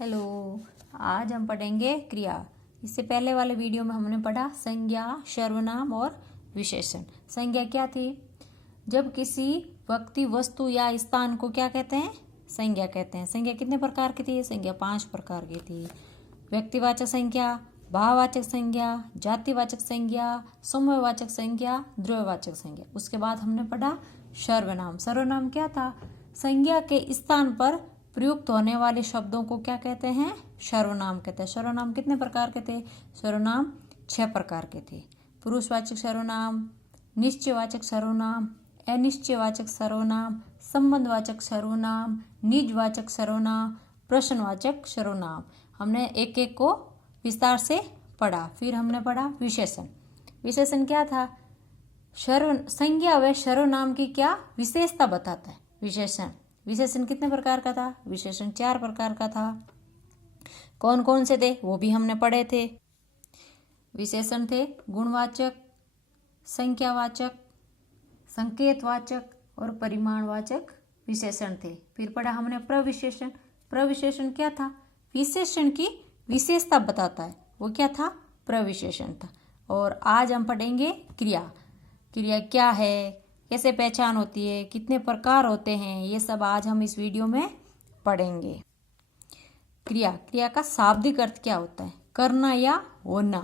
Hello. आज हम पढ़ेंगे क्रिया। इससे पहले वाले वीडियो में हमने पढ़ा संज्ञा, सर्वनाम और विशेषण। संज्ञा क्या थी? जब किसी व्यक्ति, वस्तु या स्थान को क्या कहते हैं? संज्ञा कहते हैं। संज्ञा कितने प्रकार की थी? संज्ञा 5 प्रकार की थी। व्यक्तिवाचक संज्ञा, भाववाचक संज्ञा, जातिवाचक संज्ञा, समूहवाचक संज्ञा, द्रव्यवाचक संज्ञा। उसके बाद हमने पढ़ा सर्वनाम। सर्वनाम क्या था? संज्ञा के स्थान पर प्रयुक्त होने वाले शब्दों को क्या कहते हैं? सर्वनाम कहते हैं। सर्वनाम कितने प्रकार के थे? सर्वनाम 6 प्रकार के थे। पुरुषवाचक सर्वनाम, निश्चयवाचक सर्वनाम, अनिश्चयवाचक सर्वनाम, संबंधवाचक सर्वनाम, निजवाचक सर्वनाम, प्रश्नवाचक सर्वनाम। हमने एक एक को विस्तार से पढ़ा। फिर हमने पढ़ा विशेषण। विशेषण क्या था? संज्ञा व सर्वनाम की क्या विशेषता बताता है विशेषण। विशेषण कितने प्रकार का था? विशेषण 4 प्रकार का था। कौन कौन से थे वो भी हमने पढ़े थे। विशेषण थे गुणवाचक, संख्यावाचक, संकेतवाचक और परिमाणवाचक विशेषण थे। फिर पढ़ा हमने प्रविशेषण। प्रविशेषण क्या था? विशेषण की विशेषता बताता है, वो क्या था? प्रविशेषण था। और आज हम पढ़ेंगे क्रिया। क्रिया क्या है, कैसे पहचान होती है, कितने प्रकार होते हैं, ये सब आज हम इस वीडियो में पढ़ेंगे। क्रिया, क्रिया का शाब्दिक अर्थ क्या होता है? करना या होना।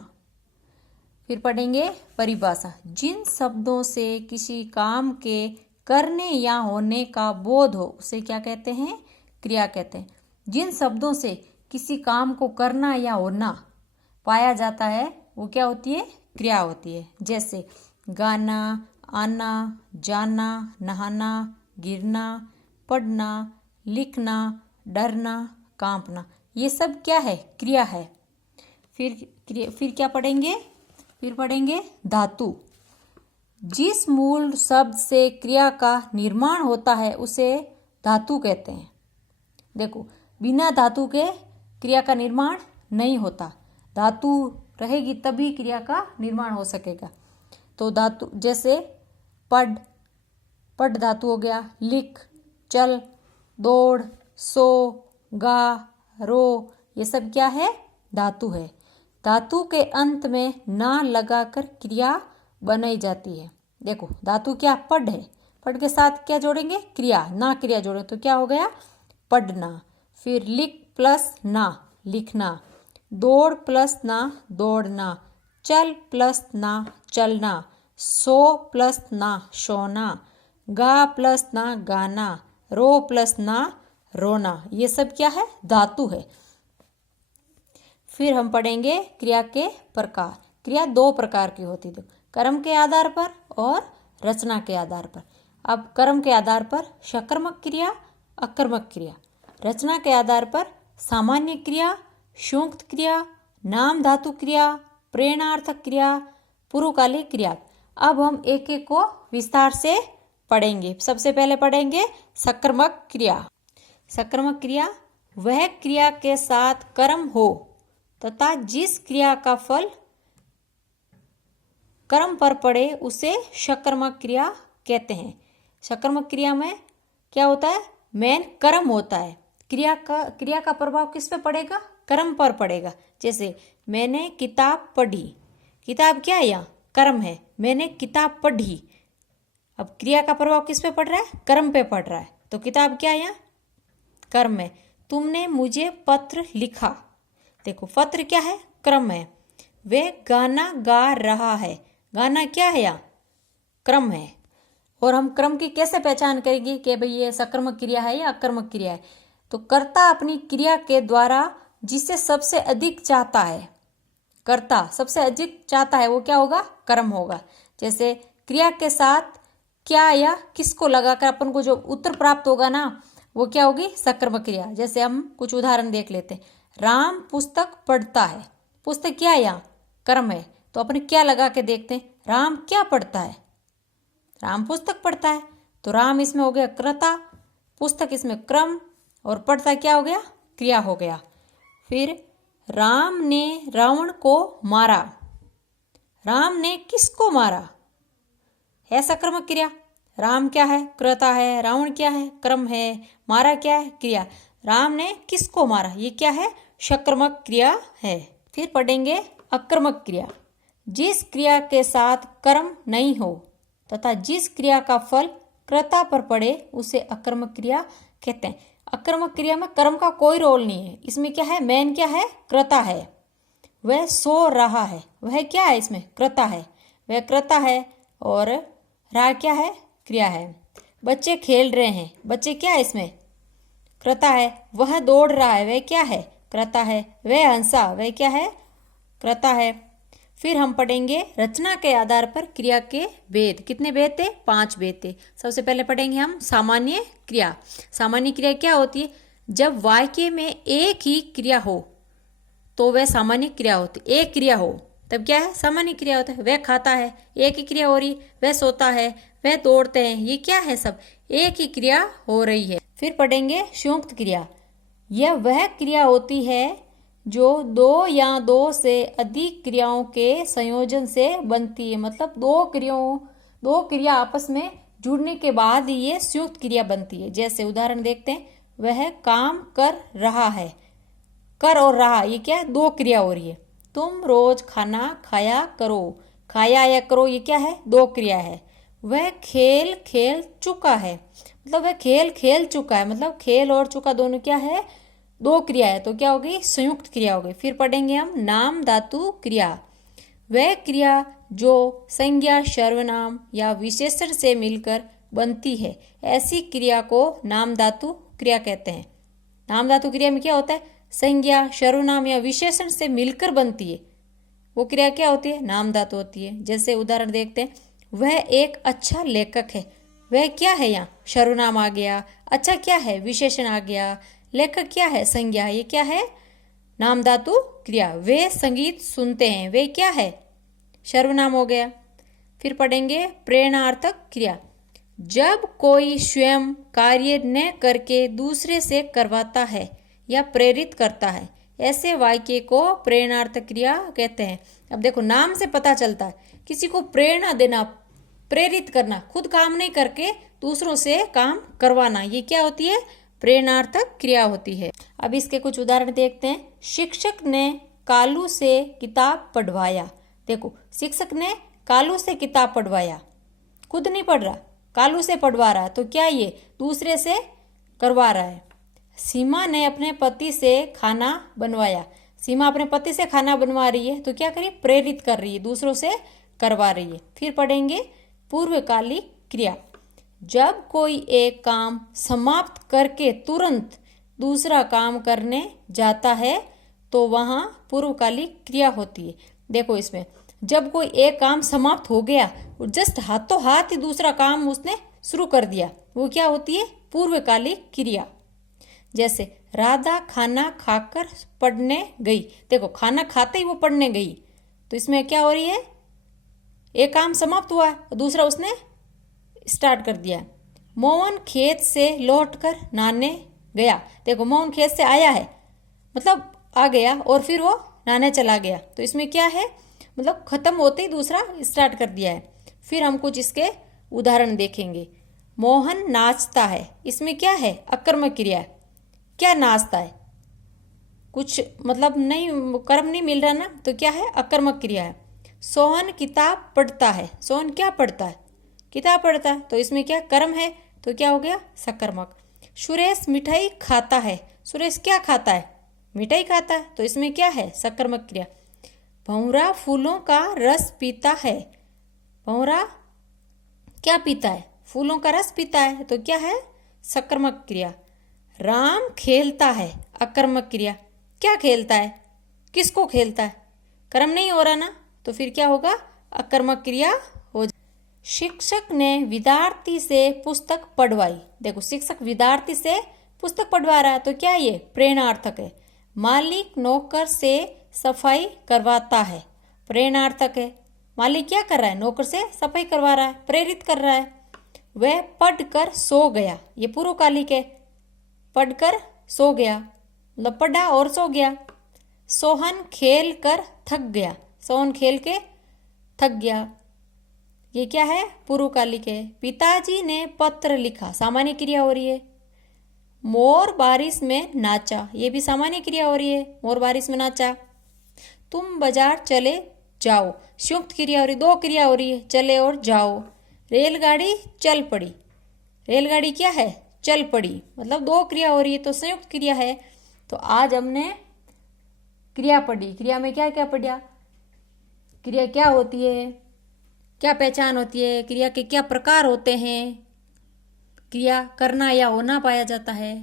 फिर पढ़ेंगे परिभाषा। जिन शब्दों से किसी काम के करने या होने का बोध हो उसे क्या कहते हैं? क्रिया कहते हैं। जिन शब्दों से किसी काम को करना या होना पाया जाता है वो क्या होती है? क्रिया होती है। जैसे गाना, आना, जाना, नहाना, गिरना, पढ़ना, लिखना, डरना, कांपना, ये सब क्या है? क्रिया है। फिर क्या पढ़ेंगे? फिर पढ़ेंगे धातु। जिस मूल शब्द से क्रिया का निर्माण होता है उसे धातु कहते हैं। देखो, बिना धातु के क्रिया का निर्माण नहीं होता। धातु रहेगी तभी क्रिया का निर्माण हो सकेगा। तो धातु जैसे पढ़, पढ़ धातु हो गया। लिख, चल, दौड़, सो, गा, रो, ये सब क्या है? धातु है। धातु के अंत में ना लगाकर क्रिया बनाई जाती है। देखो, धातु क्या? पढ़ है। पढ़ के साथ क्या जोड़ेंगे? क्रिया। ना क्रिया जोड़े तो क्या हो गया? पढ़ना। फिर लिख प्लस ना, लिखना। दौड़ प्लस ना, दौड़ना। चल प्लस ना, चलना। सो प्लस ना, सोना। गा प्लस ना, गाना। रो प्लस ना, रोना। ये सब क्या है? धातु है। फिर हम पढ़ेंगे क्रिया के प्रकार। क्रिया 2 प्रकार की होती है, कर्म के आधार पर और रचना के आधार पर। अब कर्म के आधार पर सकर्मक क्रिया, अकर्मक क्रिया। रचना के आधार पर सामान्य क्रिया, संयुक्त क्रिया, नाम धातु क्रिया, प्रेरणार्थक क्रिया, पूर्वकालिक क्रिया। अब हम एक एक को विस्तार से पढ़ेंगे। सबसे पहले पढ़ेंगे सकर्मक क्रिया। सकर्मक क्रिया वह क्रिया के साथ कर्म हो तथा जिस क्रिया का फल कर्म पर पड़े उसे सकर्मक क्रिया कहते हैं। सकर्मक क्रिया में क्या होता है? मेन कर्म होता है। क्रिया का प्रभाव किस पे पड़ेगा? कर्म पर पड़ेगा। जैसे मैंने किताब पढ़ी। किताब क्या है? यहाँ कर्म है। मैंने किताब पढ़ी। अब क्रिया का प्रभाव किस पे पड़ रहा है? कर्म पे पड़ रहा है। तो किताब क्या है? यहाँ कर्म है। तुमने मुझे पत्र लिखा। देखो, पत्र क्या है? कर्म है। वे गाना गा रहा है। गाना क्या है? यहाँ क्रम है। और हम क्रम की कैसे पहचान करेंगे कि भाई ये सकर्मक क्रिया है या अकर्मक क्रिया है? तो कर्ता अपनी क्रिया के द्वारा जिसे सबसे अधिक चाहता है, कर्ता सबसे अधिक चाहता है, वो क्या होगा? कर्म होगा। जैसे क्रिया के साथ क्या या किसको लगाकर अपन को जो उत्तर प्राप्त होगा ना, वो क्या होगी? सकर्मक क्रिया। जैसे हम कुछ उदाहरण देख लेते हैं। राम पुस्तक पढ़ता है। पुस्तक क्या है? यहाँ कर्म है। तो अपन क्या लगा के देखते हैं? राम क्या पढ़ता है? राम पुस्तक पढ़ता है। तो राम इसमें हो गया कर्ता, पुस्तक इसमें क्रम, और पढ़ता क्या हो गया? क्रिया हो गया। फिर राम ने रावण को मारा। राम ने किसको मारा? है सकर्मक क्रिया। राम क्या है? कर्ता है। रावण क्या है? कर्म है। मारा क्या है? क्रिया। राम ने किसको मारा, ये क्या है, सक्रामक क्रिया है। फिर पढ़ेंगे अकर्मक क्रिया। जिस क्रिया के साथ कर्म नहीं हो तथा जिस क्रिया का फल कर्ता पर पड़े उसे अकर्मक क्रिया कहते हैं। अकर्मक क्रिया में कर्म का कोई रोल नहीं है। इसमें क्या है, मेन क्या है, कर्ता है। वह सो रहा है, वह क्या है, इसमें कर्ता है, वह कर्ता है। और रहा क्या है, क्रिया है। बच्चे खेल रहे हैं, बच्चे क्या है, इसमें कर्ता है। वह दौड़ रहा है, वह क्या है, कर्ता है। वह हंसा, वह क्या है, कर्ता है। फिर हम पढ़ेंगे रचना के आधार पर क्रिया के भेद। कितने भेद थे, 5 भेद थे। सबसे पहले पढ़ेंगे हम सामान्य क्रिया। सामान्य क्रिया क्या होती है, जब वाक्य में एक ही क्रिया हो तो वह सामान्य क्रिया होती है। एक क्रिया हो तब क्या है, सामान्य क्रिया होता है। वह खाता है, एक ही क्रिया हो रही, वह सोता है, वह दौड़ते हैं, ये क्या है, सब एक ही क्रिया हो रही है। फिर पढ़ेंगे संयुक्त क्रिया। यह वह क्रिया होती है जो 2 या 2 से अधिक क्रियाओं के संयोजन से बनती है। मतलब दो क्रिया आपस में जुड़ने के बाद ये संयुक्त क्रिया बनती है। जैसे उदाहरण देखते हैं, वह काम कर रहा है, कर और रहा, ये क्या है, 2 क्रिया हो रही है। तुम रोज खाना खाया करो, खाया या करो, ये क्या है, 2 क्रिया है। वह खेल खेल चुका है, मतलब वह खेल खेल चुका है, मतलब खेल और चुका दोनों क्या है, 2 क्रिया है। तो क्या हो गई, संयुक्त क्रिया हो गई। फिर पढ़ेंगे हम नाम धातु क्रिया। वह क्रिया जो संज्ञा सर्वनाम या विशेषण से मिलकर बनती है, ऐसी क्रिया को नाम धातु क्रिया कहते हैं। नाम धातु क्रिया में क्या होता है, संज्ञा सर्वनाम या विशेषण से मिलकर बनती है, वो क्रिया क्या होती है, नाम धातु होती है। जैसे उदाहरण देखते हैं, वह एक अच्छा लेखक है। वह क्या है, यहाँ सर्वनाम आ गया, अच्छा क्या है, विशेषण आ गया, लेखक क्या है, संज्ञा, ये क्या है, नाम धातु क्रिया। वे संगीत सुनते हैं, वे क्या है, सर्वनाम हो गया। फिर पढ़ेंगे प्रेरणार्थक क्रिया। जब कोई स्वयं कार्य न करके दूसरे से करवाता है या प्रेरित करता है, ऐसे वाक्य को प्रेरणार्थक क्रिया कहते हैं। अब देखो, नाम से पता चलता है किसी को प्रेरणा देना, प्रेरित करना, खुद काम नहीं करके दूसरों से काम करवाना, ये क्या होती है, प्रेरणार्थक क्रिया होती है। अब इसके कुछ उदाहरण देखते हैं। शिक्षक ने कालू से किताब पढ़वाया। देखो, शिक्षक ने कालू से किताब पढ़वाया, खुद नहीं पढ़ रहा, कालू से पढ़वा रहा है, तो क्या ये दूसरे से करवा रहा है। सीमा ने अपने पति से खाना बनवाया। सीमा अपने पति से खाना बनवा रही है, तो क्या करी, प्रेरित कर रही है, दूसरों से करवा रही है। फिर पढ़ेंगे पूर्वकालिक क्रिया। जब कोई एक काम समाप्त करके तुरंत दूसरा काम करने जाता है तो वहां पूर्वकालिक क्रिया होती है। देखो, इसमें जब कोई एक काम समाप्त हो गया और जस्ट हाथों हाथ ही दूसरा काम उसने शुरू कर दिया, वो क्या होती है, पूर्वकालिक क्रिया। जैसे राधा खाना खाकर पढ़ने गई। देखो, खाना खाते ही वो पढ़ने गई, तो इसमें क्या हो रही है, एक काम समाप्त हुआ और दूसरा उसने स्टार्ट कर दिया। मोहन खेत से लौटकर नहाने गया। देखो, मोहन खेत से आया है, मतलब आ गया और फिर वो नहाने चला गया, तो इसमें क्या है, मतलब खत्म होते ही दूसरा स्टार्ट कर दिया है। फिर हम कुछ इसके उदाहरण देखेंगे। मोहन नाचता है, इसमें क्या है, अकर्मक क्रिया है। क्या नाचता है, कुछ मतलब नहीं, कर्म नहीं मिल रहा ना, तो क्या है, अकर्मक क्रिया है। सोहन किताब पढ़ता है। सोहन क्या पढ़ता है, किताब पढ़ता है, तो इसमें क्या कर्म है, तो क्या हो गया, सकर्मक। सुरेश मिठाई खाता है। सुरेश क्या खाता है, मिठाई खाता है, तो इसमें क्या है, सकर्मक क्रिया। भंवरा फूलों का रस पीता है। भंवरा क्या पीता है, फूलों का रस पीता है, तो क्या है, सकर्मक क्रिया। राम खेलता है, अकर्मक क्रिया। क्या खेलता है, किसको खेलता है, कर्म नहीं हो रहा ना, तो फिर क्या होगा, अकर्मक क्रिया हो। शिक्षक ने विद्यार्थी से पुस्तक पढ़वाई। देखो, शिक्षक विद्यार्थी से पुस्तक पढ़वा रहा है, तो क्या ये प्रेरणार्थक है। मालिक नौकर से सफाई करवाता है, प्रेरणार्थक है। मालिक क्या कर रहा है, नौकर से सफाई करवा रहा है, प्रेरित कर रहा है। वह पढ़कर सो गया, ये पूर्वकालिक है, पढ़कर सो गया, मतलब पढ़ा और सो गया। सोहन खेल कर थक गया। सोहन खेल के थक गया, ये क्या है, पूर्वकालिक है। पिताजी ने पत्र लिखा, सामान्य क्रिया हो रही है। मोर बारिश में नाचा, ये भी सामान्य क्रिया हो रही है, मोर बारिश में नाचा। तुम बाजार चले जाओ, संयुक्त क्रिया हो रही, दो क्रिया हो रही है, चले और जाओ। रेलगाड़ी चल पड़ी, रेलगाड़ी क्या है, चल पड़ी, मतलब दो क्रिया हो रही है तो संयुक्त क्रिया है। तो आज हमने क्रिया पढ़ी, क्रिया में क्या क्या पढ़ा, क्रिया क्या होती है, क्या पहचान होती है, क्रिया के क्या प्रकार होते हैं, क्रिया करना या होना पाया जाता है,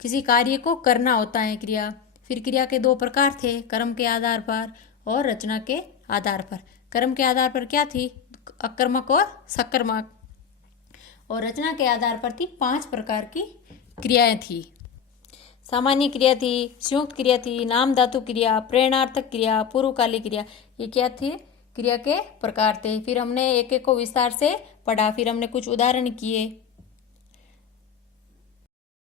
किसी कार्य को करना होता है क्रिया। फिर क्रिया के दो प्रकार थे, कर्म के आधार पर और रचना के आधार पर। कर्म के आधार पर क्या थी, अकर्मक और सकर्मक, और रचना के आधार पर थी 5 प्रकार की क्रियाएं थी। सामान्य क्रिया थी, संयुक्त क्रिया थी, नाम धातु क्रिया, प्रेरणार्थक क्रिया, पूर्वकालिक क्रिया। ये क्या थे, क्रिया के प्रकार थे। फिर हमने एक एक को विस्तार से पढ़ा, फिर हमने कुछ उदाहरण किए।